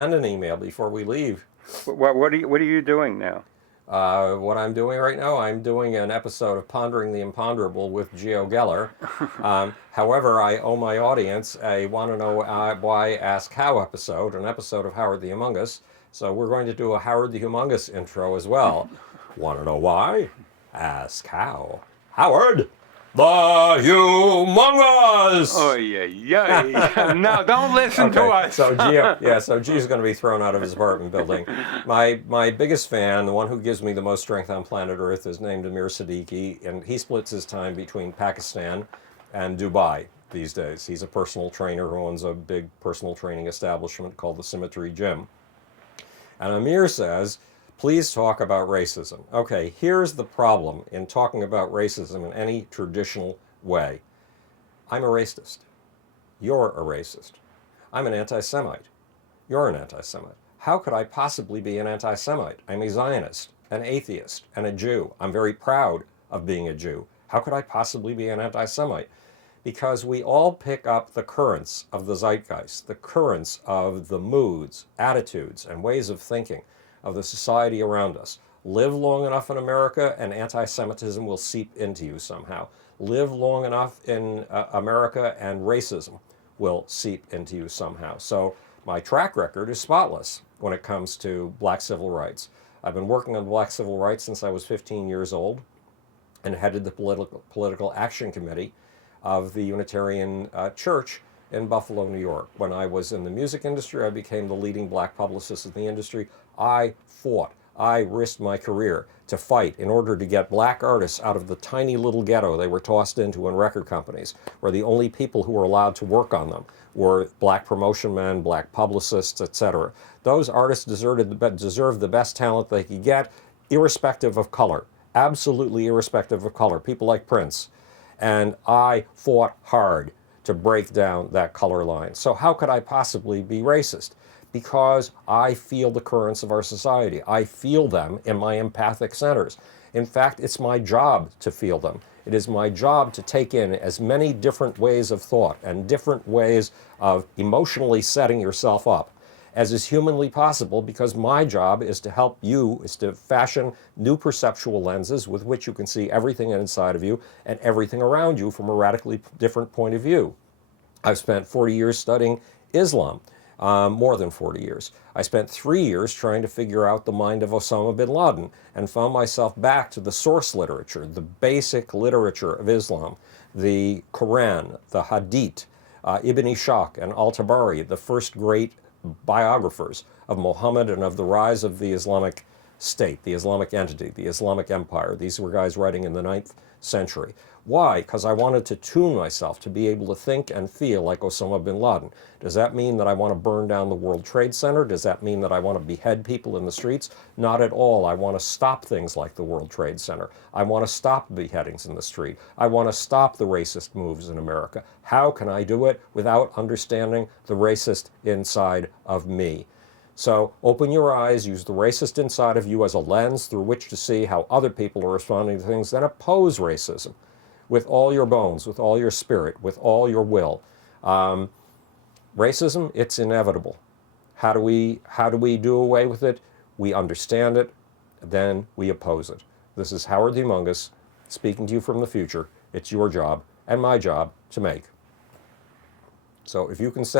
Send an email before we leave. What are you doing now? What I'm doing right now, I'm doing an episode of Pondering the Imponderable with Geo Geller. However, I owe my audience a Want to Know Why Ask How episode, an episode of Howard the Humongous. So we're going to do a Howard the Humongous intro as well. Want to know why? Ask how. Howard the Humongous! Oh yeah. No, don't listen to Okay, us. so G's going to be thrown out of his apartment building. My biggest fan, the one who gives me the most strength on planet Earth, is named Amir Siddiqui, and he splits his time between Pakistan and Dubai these days. He's a personal trainer who owns a big personal training establishment called the Symmetry Gym. And Amir says, please talk about racism. Okay, here's the problem in talking about racism in any traditional way. I'm a racist. You're a racist. I'm an anti-Semite. You're an anti-Semite. How could I possibly be an anti-Semite? I'm a Zionist, an atheist, and a Jew. I'm very proud of being a Jew. How could I possibly be an anti-Semite? Because we all pick up the currents of the zeitgeist, the currents of the moods, attitudes, and ways of thinking of the society around us. Live long enough in America and anti-Semitism will seep into you somehow. Live long enough in America and racism will seep into you somehow. So my track record is spotless when it comes to black civil rights. I've been working on black civil rights since I was 15 years old and headed the political action committee of the Unitarian Church in Buffalo, New York. When I was in the music industry, I became the leading black publicist in the industry. I fought. I risked my career to fight in order to get black artists out of the tiny little ghetto they were tossed into in record companies, where the only people who were allowed to work on them were black promotion men, black publicists, etc. Those artists deserved the best talent they could get, irrespective of color, absolutely irrespective of color, people like Prince. And I fought hard to break down that color line. So how could I possibly be racist? Because I feel the currents of our society. I feel them in my empathic centers. In fact, it's my job to feel them. It is my job to take in as many different ways of thought and different ways of emotionally setting yourself up as is humanly possible, because my job is to help you, is to fashion new perceptual lenses with which you can see everything inside of you and everything around you from a radically different point of view. I've spent 40 years studying Islam, more than 40 years. I spent 3 years trying to figure out the mind of Osama bin Laden and found myself back to the source literature, the basic literature of Islam, the Quran, the Hadith, Ibn Ishaq and Al-Tabari, the first great biographers of Muhammad and of the rise of the Islamic State, the Islamic entity, the Islamic Empire. These were guys writing in the 9th century. Why? Because I wanted to tune myself to be able to think and feel like Osama bin Laden. Does that mean that I want to burn down the World Trade Center? Does that mean that I want to behead people in the streets? Not at all. I want to stop things like the World Trade Center. I want to stop beheadings in the street. I want to stop the racist moves in America. How can I do it without understanding the racist inside of me? So open your eyes, use the racist inside of you as a lens through which to see how other people are responding to things, then oppose racism with all your bones, with all your spirit, with all your will. Racism, it's inevitable. How do we do away with it? We understand it, then we oppose it. This is Howard the Humongous speaking to you from the future. It's your job and my job to make. So if you can send